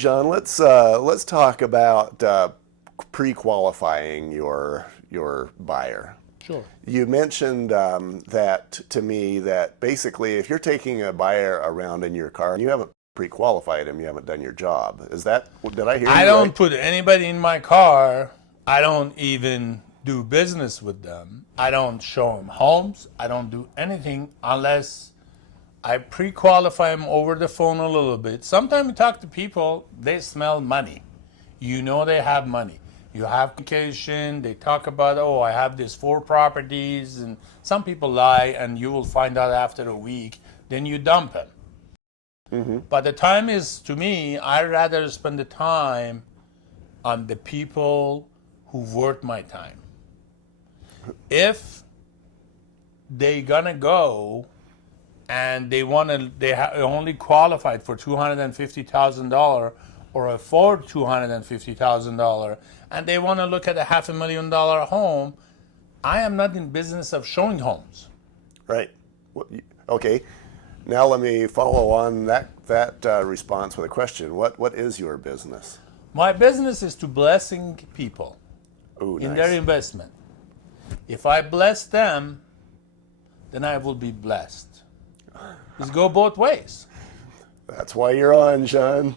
Jean, let's talk about pre-qualifying your buyer. Sure. You mentioned that to me that basically if you're taking a buyer around in your car and you haven't pre-qualified him, you haven't done your job. Did I hear you I don't right? put anybody in my car. I don't even do business with them. I don't show them homes. I don't do anything unless I pre-qualify them over the phone a little bit. Sometimes you talk to people, they smell money. You know they have money. You have vacation, they talk about, oh, I have these 4 properties, and some people lie, and you will find out after a week, then you dump them. Mm-hmm. But the time is, to me, I'd rather spend the time on the people who worth my time. If they gonna go and they only qualified for $250,000 or afford $250,000, and they want to look at a $500,000 home, I am not in business of showing homes. Right. Okay. Now let me follow on that response with a question. What is your business? My business is to blessing people in their investment. If I bless them, then I will be blessed. It's go both ways. That's why you're on, Jean.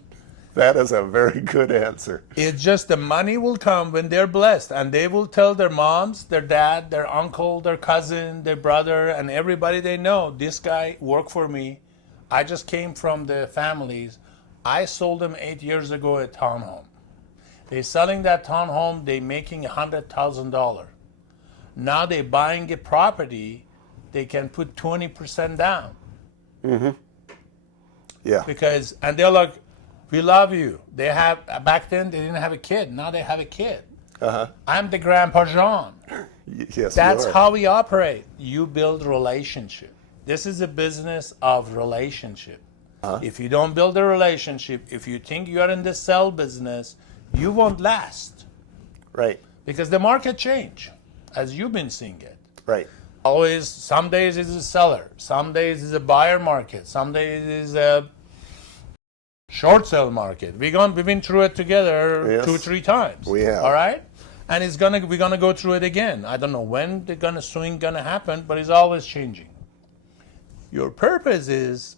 That is a very good answer. It's just the money will come when they're blessed, and they will tell their moms, their dad, their uncle, their cousin, their brother, and everybody they know, this guy worked for me. I just came from the families. I sold them 8 years ago a townhome. They're selling that townhome, they're making $100,000. Now they're buying a property, they can put 20% down. Mm-hmm. Yeah. And they're like, we love you. Back then they didn't have a kid. Now they have a kid. Uh-huh. I'm the Grandpa Jean. Yes, That's you are. how we operate. You build relationship. This is a business of relationship. Uh-huh. If you don't build a relationship, if you think you are in the sell business, you won't last. Right. Because the market change, as you've been seeing it. Right. Always, some days it's a seller, some days it's a buyer market, some days it's a short sale market. We've been through it together Yes. 2-3 times. We have. All right? And we're gonna go through it again. I don't know when the swing gonna happen, but it's always changing. Your purpose is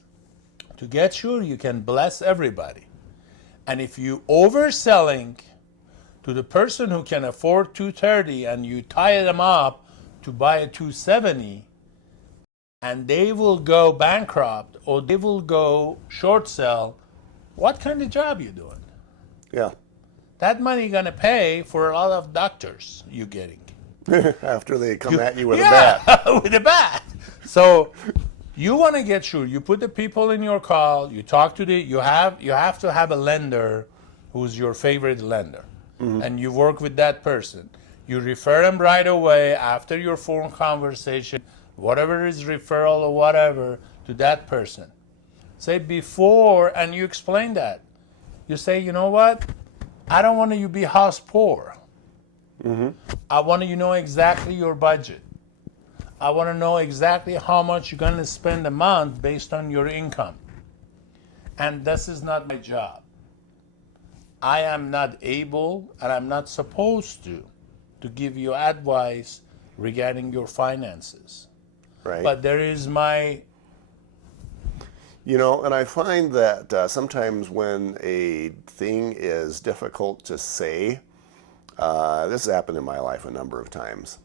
to get sure you can bless everybody. And if you overselling to the person who can afford $230 and you tie them up to buy a $270, and they will go bankrupt or they will go short sell, what kind of job you doing? Yeah. That money gonna pay for a lot of doctors you getting. After they come at you with a bat. with a bat. So you want to get sure you put the people in your call. You talk to you have to have a lender who's your favorite lender, and you work with that person. You refer them right away after your phone conversation, whatever is referral or whatever, to that person. Say before, and you explain that. You say, you know what? I don't want you to be house poor. I want you to know exactly your budget. I want to know exactly how much you're going to spend a month based on your income. And this is not my job. I am not able, and I'm not supposed to give you advice regarding your finances. Right. But there is my... You know, and I find that sometimes when a thing is difficult to say, this has happened in my life a number of times,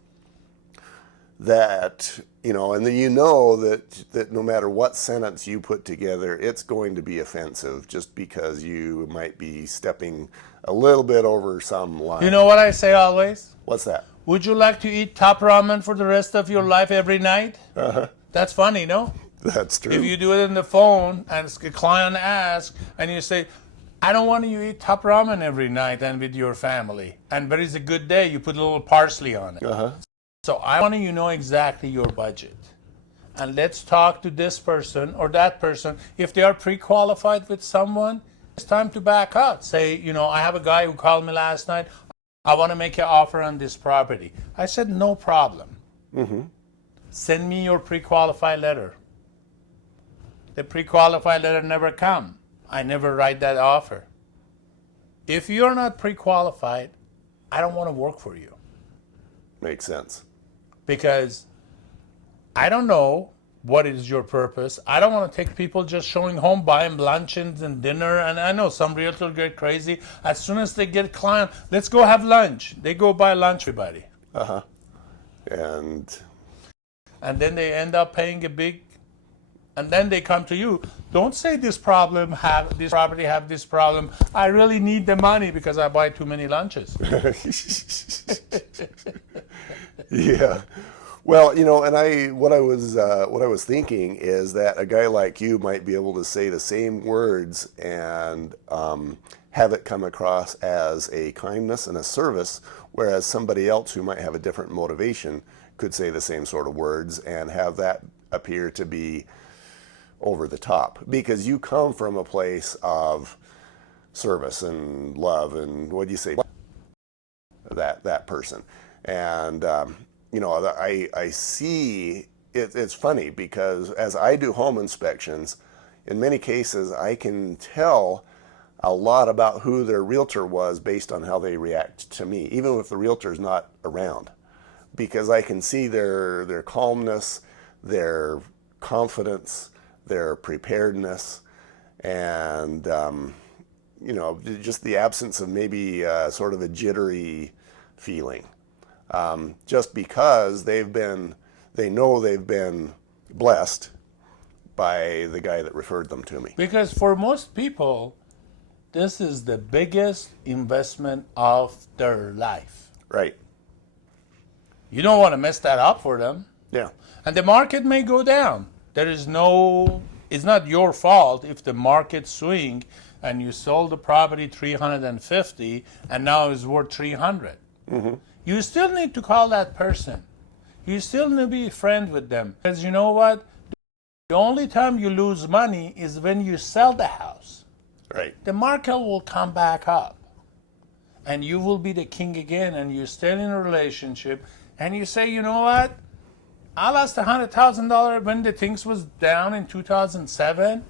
that, you know, and then you know that no matter what sentence you put together, it's going to be offensive just because you might be stepping a little bit over some line. You know what I say always? What's that? Would you like to eat top ramen for the rest of your life every night? Uh-huh. That's funny, no? That's true. If you do it in the phone and a client asks and you say, I don't want you to eat top ramen every night and with your family, and but it's a good day, you put a little parsley on it. Uh-huh. So I want you to know exactly your budget. And let's talk to this person or that person. If they are pre-qualified with someone, it's time to back out. Say, you know, I have a guy who called me last night. I want to make an offer on this property. I said, no problem. Send me your pre-qualified letter. The pre-qualified letter never come. I never write that offer. If you're not pre-qualified, I don't want to work for you. Makes sense. Because I don't know what is your purpose. I don't want to take people just showing home, buying luncheons and dinner. And I know some realtors get crazy. As soon as they get client, let's go have lunch. They go buy lunch, everybody. Uh-huh. And then they end up paying a big, and then they come to you. Don't say this property have this problem. I really need the money because I buy too many lunches. yeah. Well, and what I was thinking is that a guy like you might be able to say the same words and have it come across as a kindness and a service, whereas somebody else who might have a different motivation could say the same sort of words and have that appear to be over the top, because you come from a place of service and love and what do you say, that person. And I see it's funny because as I do home inspections, in many cases I can tell a lot about who their realtor was based on how they react to me, even if the realtor is not around, because I can see their calmness, their confidence, their preparedness, and just the absence of maybe sort of a jittery feeling, just because they know they've been blessed by the guy that referred them to me. Because for most people, this is the biggest investment of their life. Right. You don't want to mess that up for them. Yeah. And the market may go down. It's not your fault if the market swing and you sold the property 350 and now it's worth 300. Mm-hmm. You still need to call that person. You still need to be a friend with them. Because you know what? The only time you lose money is when you sell the house. Right. The market will come back up. And you will be the king again, and you're still in a relationship. And you say, you know what? I lost $100,000 when the things was down in 2007.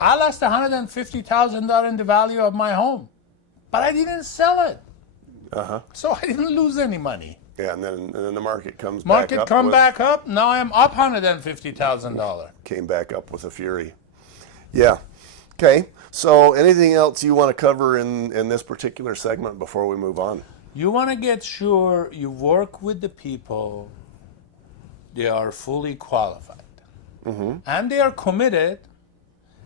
I lost $150,000 in the value of my home. But I didn't sell it. Uh-huh. So I didn't lose any money. Yeah, and then the market comes back Market up. come back up. Now I'm up $150,000. Came back up with a fury. Yeah. Okay. So anything else you want to cover in this particular segment before we move on? You want to get sure you work with the people. They are fully qualified. Mm-hmm. And they are committed.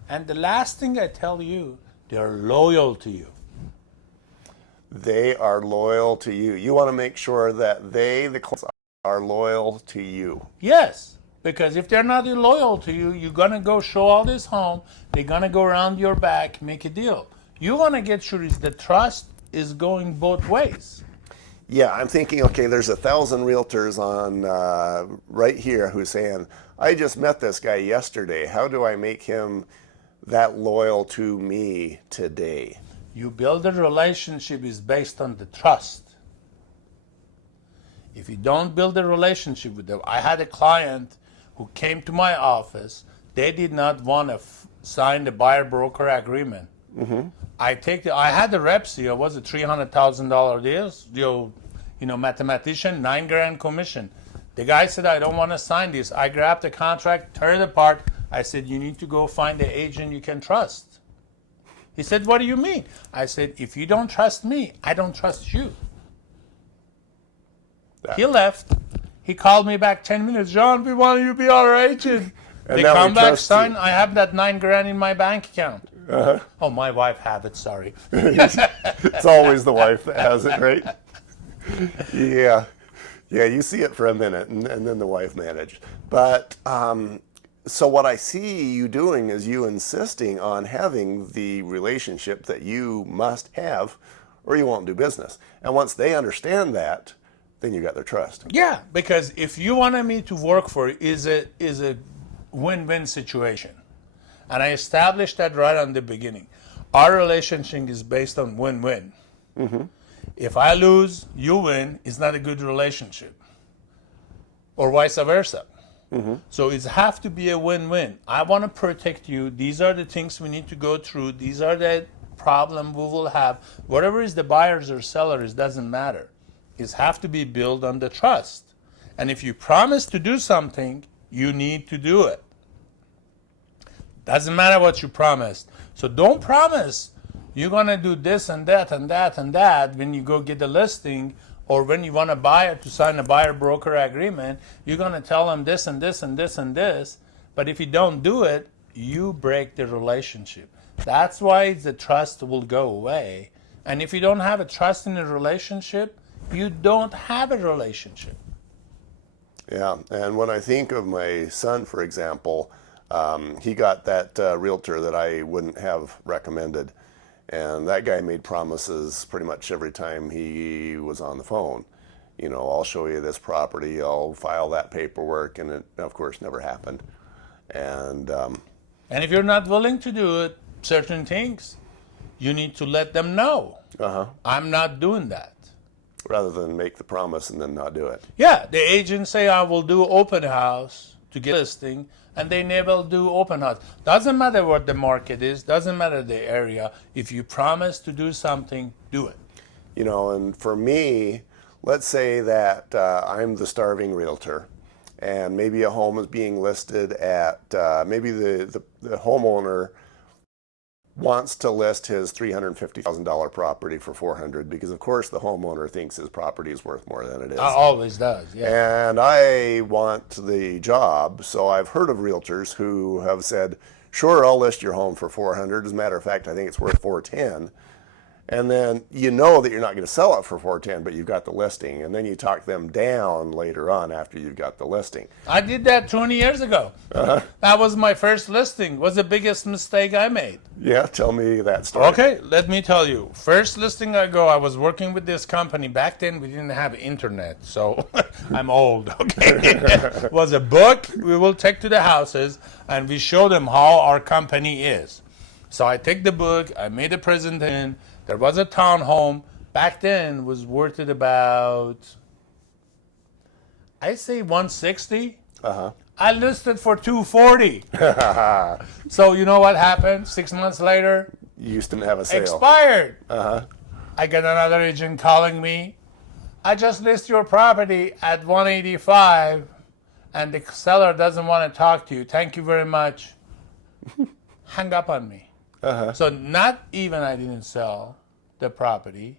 And the last thing I tell you, they are loyal to you. They are loyal to you. You want to make sure that the clients, are loyal to you. Yes, because if they're not loyal to you, you're going to go show all this home. They're going to go around your back, make a deal. You want to get sure the trust is going both ways. Yeah, I'm thinking, okay, there's 1,000 realtors on right here who's saying, I just met this guy yesterday. How do I make him that loyal to me today? You build a relationship is based on the trust. If you don't build a relationship with them, I had a client who came to my office. They did not want to sign the buyer-broker agreement. Mm-hmm. I had the reps here. Was a $300,000 deal? Mathematician, $9,000 commission. The guy said, I don't want to sign this. I grabbed the contract, tore it apart. I said, you need to go find an agent you can trust. He said, what do you mean? I said, if you don't trust me, I don't trust you. He left. He called me back 10 minutes. John, we want you to be our agent. They come back, sign. I have that $9,000 in my bank account. Uh-huh. Oh, my wife have it, sorry. It's always the wife that has it, right? Yeah. Yeah, you see it for a minute, and then the wife managed. But so what I see you doing is you insisting on having the relationship that you must have or you won't do business. And once they understand that, then you got their trust. Yeah, because if you wanted me to work for it, is a win-win situation. And I established that right on the beginning. Our relationship is based on win-win. Mm-hmm. If I lose, you win, it's not a good relationship. Or vice versa. Mm-hmm. So it has to be a win-win. I want to protect you. These are the things we need to go through. These are the problem we will have, whatever is the buyers or sellers, doesn't matter. It have to be built on the trust. And if you promise to do something, you need to do it. Doesn't matter what you promised. So don't promise you're going to do this and that and that and that when you go get the listing, or when you want to buy it to sign a buyer-broker agreement, you're going to tell them this and this and this and this. But if you don't do it, you break the relationship. That's why the trust will go away. And if you don't have a trust in a relationship, you don't have a relationship. Yeah, and when I think of my son, for example, he got that realtor that I wouldn't have recommended. And that guy made promises pretty much every time he was on the phone. You know, I'll show you this property, I'll file that paperwork, and it, of course, never happened. And if you're not willing to do it, certain things, you need to let them know. I'm not doing that. Rather than make the promise and then not do it. Yeah, the agents say, I will do open house to get a listing, and they never do open house. Doesn't matter what the market is, doesn't matter the area. If you promise to do something, do it. You know, and for me, let's say that I'm the starving realtor, and maybe a home is being listed at, maybe the homeowner wants to list his $350,000 property for $400,000 because, of course, the homeowner thinks his property is worth more than it is. Always does, yeah. And I want the job, so I've heard of realtors who have said, sure, I'll list your home for $400,000. As a matter of fact, I think it's worth $410,000. And then you know that you're not going to sell it for $410,000, but you've got the listing. And then you talk them down later on after you've got the listing. I did that 20 years ago. That was my first listing. Was the biggest mistake I made. Yeah, tell me that story. Okay, let me tell you. First listing I was working with this company. Back then, we didn't have internet, so I'm old, okay? It was a book we will take to the houses, and we show them how our company is. So I take the book, I made a presentation. There was a townhome. Back then was worth it about, I say 160. I listed for 240. So you know what happened? 6 months later, You used to have a sale. expired. I get another agent calling me. I just list your property at 185, and the seller doesn't want to talk to you. Thank you very much. Hang up on me. So not even I didn't sell the property.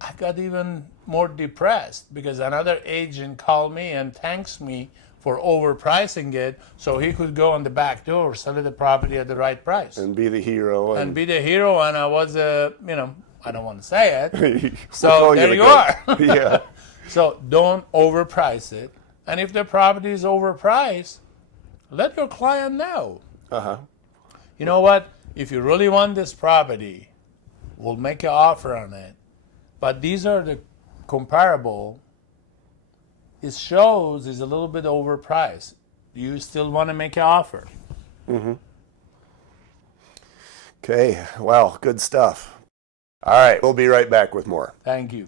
I got even more depressed because another agent called me and thanks me for overpricing it so he could go on the back door, sell the property at the right price. And be the hero. And be the hero, and I was I don't want to say it. So Well, there you're you good. are. Yeah. So don't overprice it. And if the property is overpriced, let your client know. You know what? If you really want this property, we'll make an offer on it. But these are the comparable. It shows is a little bit overpriced. Do you still want to make an offer? Okay, well, good stuff. All right, we'll be right back with more. Thank you.